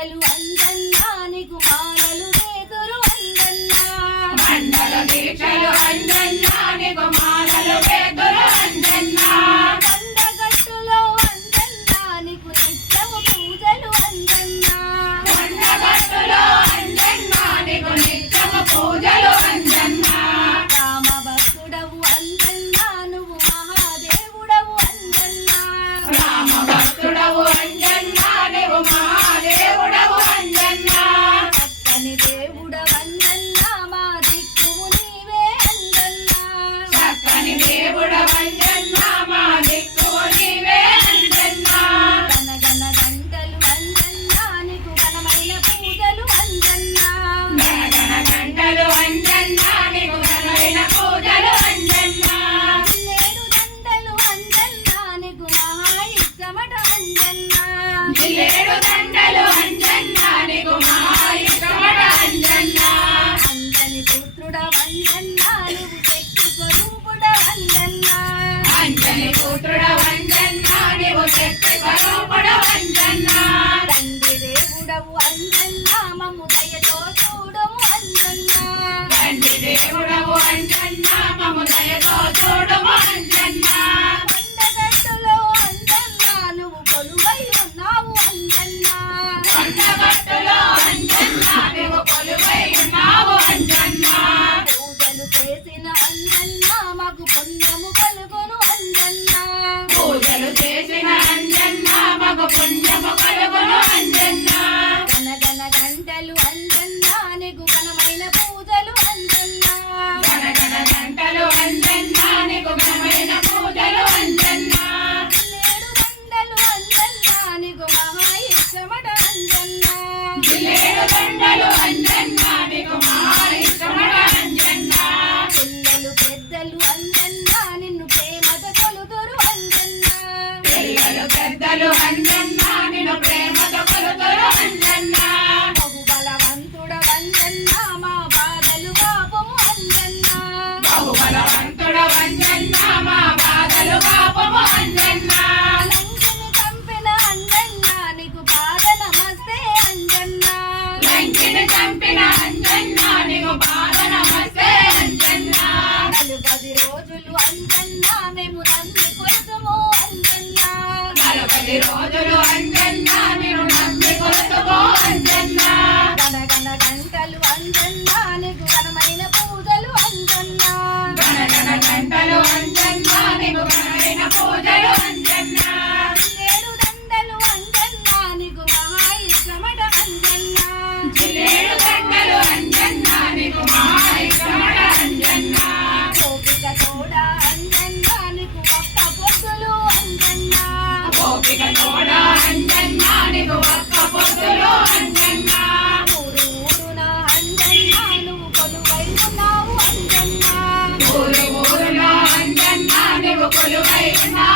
మండలు అందన్నా నీకు మాలలు వేదురు అందన్నా. మండల అందన్నా quiero dar పెద్దలు అంజన్న నిన్ను ప్రేమతో కొలుతురు అంజన్న బహు బలవంతుడ మా బాధలు పాపము అంజన్న బహు ఊరు ఊరులో అంజన్న నువ్వు కొలువైనా